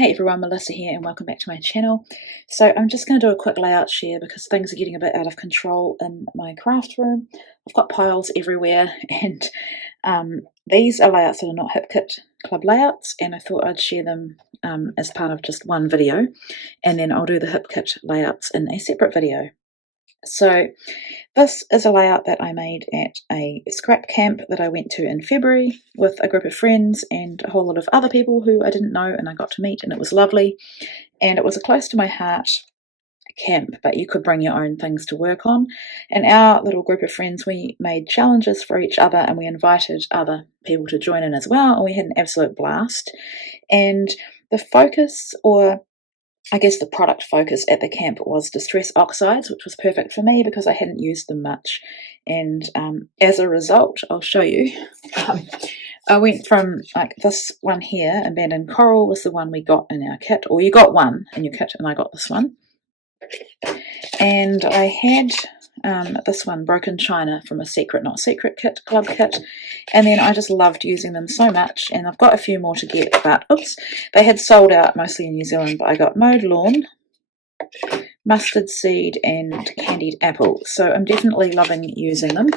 Hey everyone, Melissa here and welcome back to my channel. So I'm just going to do a quick layout share because things are getting a bit out of control in my craft room. I've got piles everywhere and these are layouts that are not HipKit Club layouts, and I thought I'd share them as part of just one video, and then I'll do the HipKit layouts in a separate video. So this is a layout that I made at a scrap camp that I went to in February with a group of friends and a whole lot of other people who I didn't know and I got to meet, and it was lovely. And it was a close to my heart camp, but you could bring your own things to work on. And our little group of friends, we made challenges for each other and we invited other people to join in as well, and we had an absolute blast. And the focus, or I guess the product focus at the camp, was distress oxides, which was perfect for me because I hadn't used them much. And as a result, I'll show you. I went from like this one here, Abandoned Coral was the one we got in our kit, or you got one in your kit and I got this one. And I had this one, Broken China, from a Secret Not Secret kit, club kit, and then I just loved using them so much, and I've got a few more to get, but oops, they had sold out mostly in New Zealand, but I got Mowed Lawn, Mustard Seed, and Candied Apple, so I'm definitely loving using them,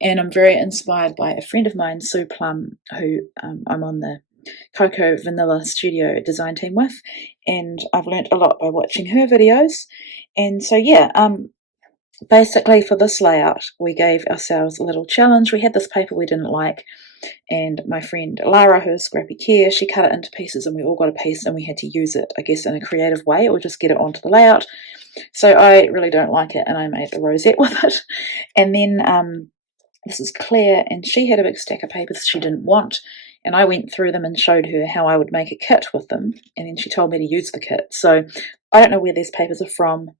and I'm very inspired by a friend of mine, Sue Plum, who I'm on the Cocoa Vanilla Studio design team with, and I've learnt a lot by watching her videos. And so yeah, basically for this layout we gave ourselves a little challenge. We had this paper we didn't like, and my friend Lara, who's Scrappy Care, she cut it into pieces and we all got a piece and we had to use it, I guess, in a creative way or just get it onto the layout. So I really don't like it and I made a rosette with it. And then this is Claire, and she had a big stack of papers she didn't want, and I went through them and showed her how I would make a kit with them, and then she told me to use the kit. So I don't know where these papers are from.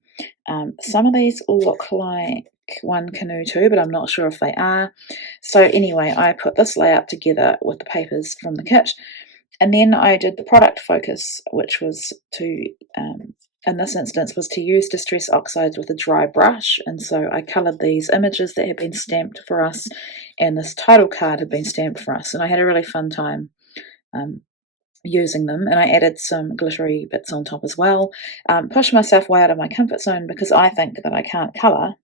Some of these look like One Canoe too, but I'm not sure if they are. So anyway, I put this layout together with the papers from the kit, and then I did the product focus, which was to in this instance was to use distress oxides with a dry brush. And so I coloured these images that had been stamped for us, and this title card had been stamped for us, and I had a really fun time using them, and I added some glittery bits on top as well. Pushed myself way out of my comfort zone because I think that I can't colour,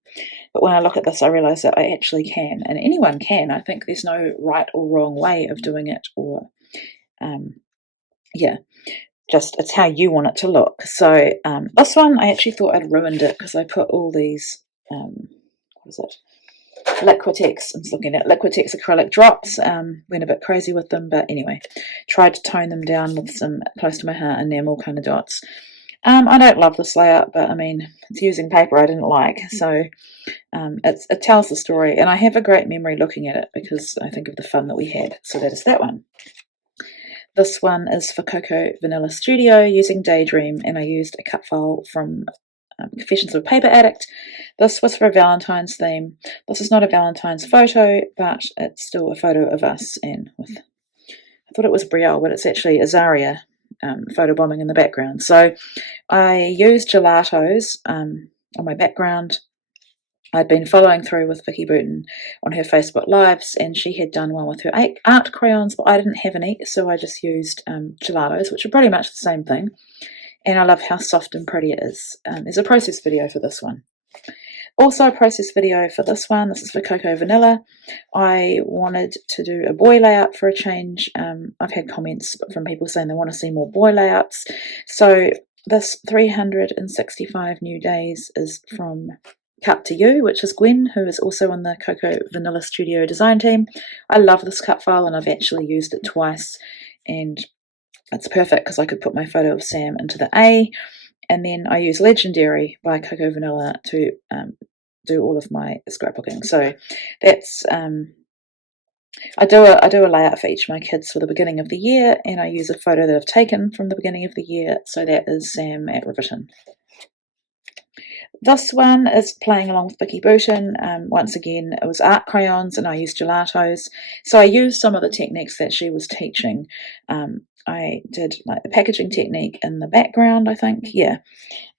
but when I look at this I realise that I actually can, and anyone can. I think there's no right or wrong way of doing it, or yeah, just it's how you want it to look. So this one I actually thought I'd ruined it because I put all these what is it, Liquitex, I'm just looking at Liquitex acrylic drops. Went a bit crazy with them, but anyway, tried to tone them down with some close to my heart enamel kind of dots. I don't love this layout, but I mean, it's using paper I didn't like, so it tells the story, and I have a great memory looking at it because I think of the fun that we had. So that is that one. This one is for Cocoa Vanilla Studio using Daydream, and I used a cut file from Confessions of a Paper Addict. This was for a Valentine's theme. This is not a Valentine's photo, but it's still a photo of us, and with, I thought it was Brielle, but it's actually Azaria photobombing in the background. So I used gelatos on my background. I'd been following through with Vicky Booton on her Facebook Lives, and she had done one with her art crayons, but I didn't have any, so I just used gelatos, which are pretty much the same thing. And I love how soft and pretty it is. There's a process video for this one. Also a process video for this one. This is for Cocoa Vanilla. I wanted to do a boy layout for a change. I've had comments from people saying they want to see more boy layouts. So this 365 New Days is from Cut to You, which is Gwen, who is also on the Cocoa Vanilla Studio design team. I love this cut file, and I've actually used it twice, and it's perfect because I could put my photo of Sam into the A, and then I use Legendary by Cocoa Vanilla to do all of my scrapbooking. So that's I do a layout for each of my kids for the beginning of the year, and I use a photo that I've taken from the beginning of the year. So that is Sam at Riverton. This one is playing along with Vicky Booton. Once again, it was art crayons and I used gelatos. So I used some of the techniques that she was teaching. I did like the packaging technique in the background, I think. Yeah.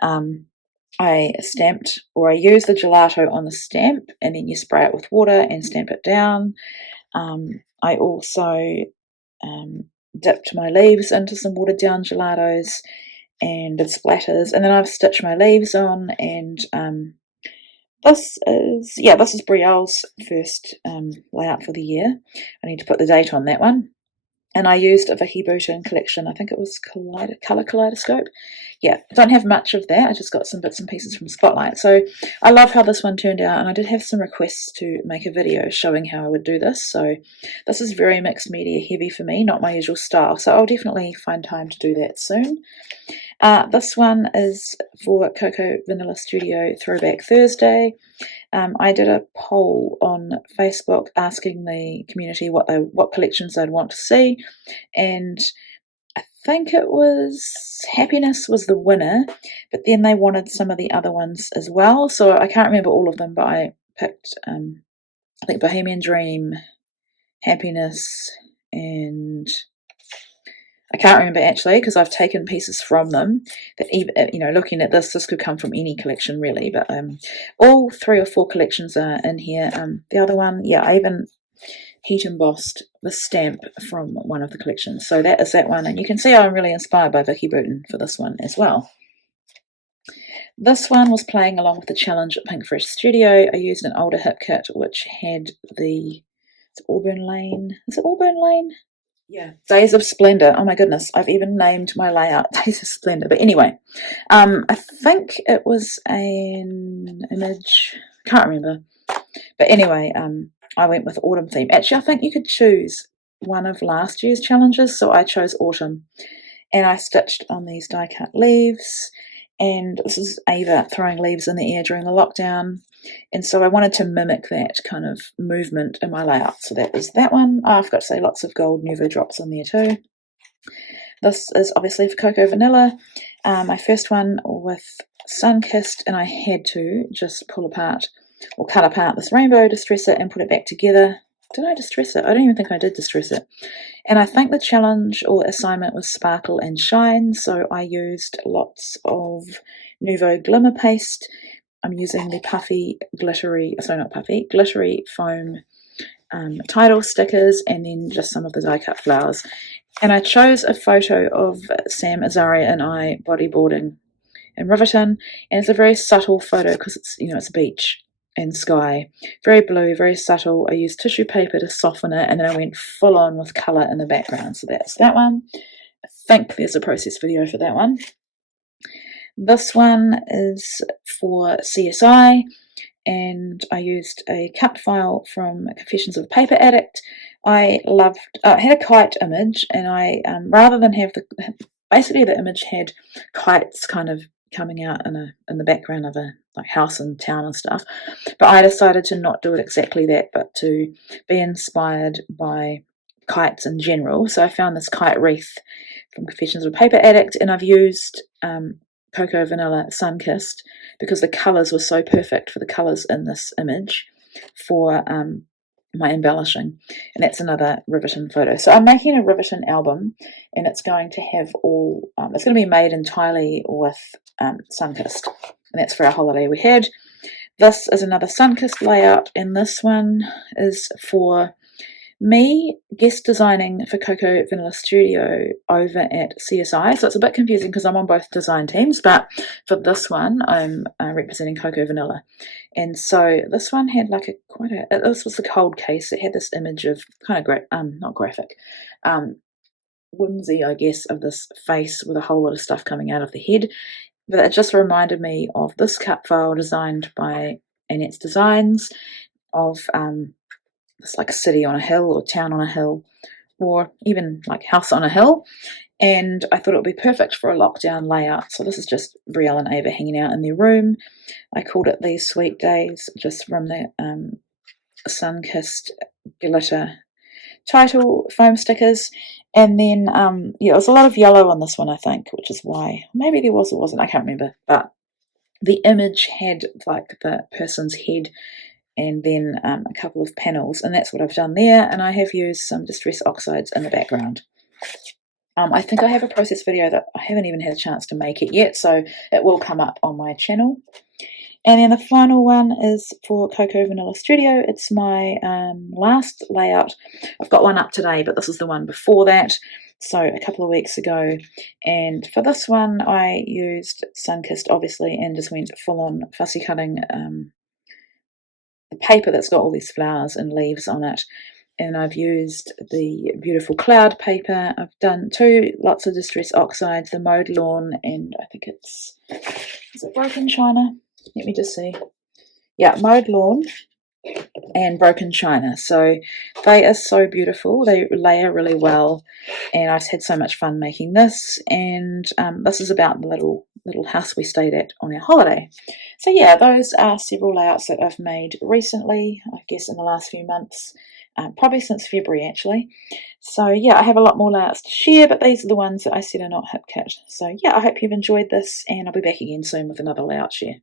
I stamped, or I used the gelato on the stamp, and then you spray it with water and stamp it down. I also dipped my leaves into some watered down gelatos and did splatters, and then I've stitched my leaves on, and this is Brielle's first layout for the year. I need to put the date on that one. And I used a Vicky Boutin collection. I think it was Colour Kaleidoscope. Yeah, don't have much of that. I just got some bits and pieces from Spotlight. So I love how this one turned out, and I did have some requests to make a video showing how I would do this. So this is very mixed media heavy for me, not my usual style. So I'll definitely find time to do that soon. This one is for Cocoa Vanilla Studio Throwback Thursday. I did a poll on Facebook asking the community what collections they'd want to see, and I think it was Happiness was the winner, but then they wanted some of the other ones as well. So I can't remember all of them, but I picked I think Bohemian Dream, Happiness, and I can't remember actually because I've taken pieces from them. That even looking at this could come from any collection really. But all 3 or 4 collections are in here. The other one, yeah, I even heat embossed the stamp from one of the collections. So that is that one, and you can see I'm really inspired by Vicky Boutin for this one as well. This one was playing along with the challenge at Pink Fresh Studio. I used an older hip kit which had the Auburn Lane. Is it Auburn Lane? Yeah, Days of Splendor. Oh my goodness, I've even named my layout Days of Splendor. But anyway, I think it was an image, can't remember. But anyway, I went with autumn theme. Actually, I think you could choose one of last year's challenges, so I chose autumn. And I stitched on these die cut leaves. And this is Ava throwing leaves in the air during the lockdown. And so I wanted to mimic that kind of movement in my layout. So that was that one. Oh, I forgot to say lots of gold Nuvo drops in there too. This is obviously for Cocoa Vanilla. My first one with Sunkissed, and I had to just pull apart or cut apart this rainbow, distress it, and put it back together. Did I distress it? I don't even think I did distress it. And I think the challenge or assignment was sparkle and shine, so I used lots of Nuvo glimmer paste. I'm using the glittery foam title stickers, and then just some of the die cut flowers. And I chose a photo of Sam Azaria and I bodyboarding in Riverton, and it's a very subtle photo because it's beach and sky, very blue, very subtle. I used tissue paper to soften it, and then I went full on with colour in the background. So that's that one. I think there's a process video for that one. This one is for CSI, and I used a cut file from Confessions of a Paper Addict. I had a kite image, and I rather than have basically the image had kites kind of coming out in the background of a house and town and stuff, but I decided to not do it exactly that, but to be inspired by kites in general. So I found this kite wreath from Confessions of a Paper Addict, and I've used Cocoa Vanilla Sunkissed because the colours were so perfect for the colours in this image for my embellishing. And that's another Riverton photo. So I'm making a Riverton album, and it's going to have it's going to be made entirely with Sunkissed, and that's for our holiday we had. This is another Sunkissed layout, and this one is for me guest designing for Cocoa Vanilla Studio over at CSI. So it's a bit confusing because I'm on both design teams, but for this one I'm representing Cocoa Vanilla. And so this one had this was the cold case. It had this image of kind of not graphic, whimsy, I guess, of this face with a whole lot of stuff coming out of the head. But it just reminded me of this cut file designed by Annette's Designs of it's like a city on a hill or town on a hill or even like house on a hill, and I thought it would be perfect for a lockdown layout. So this is just Brielle and Ava hanging out in their room. I called it These Sweet Days just from the Sunkissed glitter title foam stickers. And then there was a lot of yellow on this one, I think, which is why maybe there was or wasn't, I can't remember, but the image had like the person's head and then a couple of panels, and that's what I've done there. And I have used some Distress Oxides in the background. I think I have a process video that I haven't even had a chance to make it yet, so it will come up on my channel. And then the final one is for Cocoa Vanilla Studio. It's my last layout. I've got one up today, but this is the one before that. so a couple of weeks ago, and for this one I used Sunkissed obviously and just went full on fussy cutting the paper that's got all these flowers and leaves on it. And I've used the beautiful cloud paper. I've done two lots of Distress Oxides, the Mowed Lawn, and I think is it Broken China? Let me just see. Yeah, Mowed Lawn and Broken China. So they are so beautiful. They layer really well, and I've had so much fun making this. And this is about the little house we stayed at on our holiday. So yeah, those are several layouts that I've made recently, I guess in the last few months, probably since February actually. So yeah, I have a lot more layouts to share, but these are the ones that I said are not HipKit. So yeah, I hope you've enjoyed this, and I'll be back again soon with another layout share.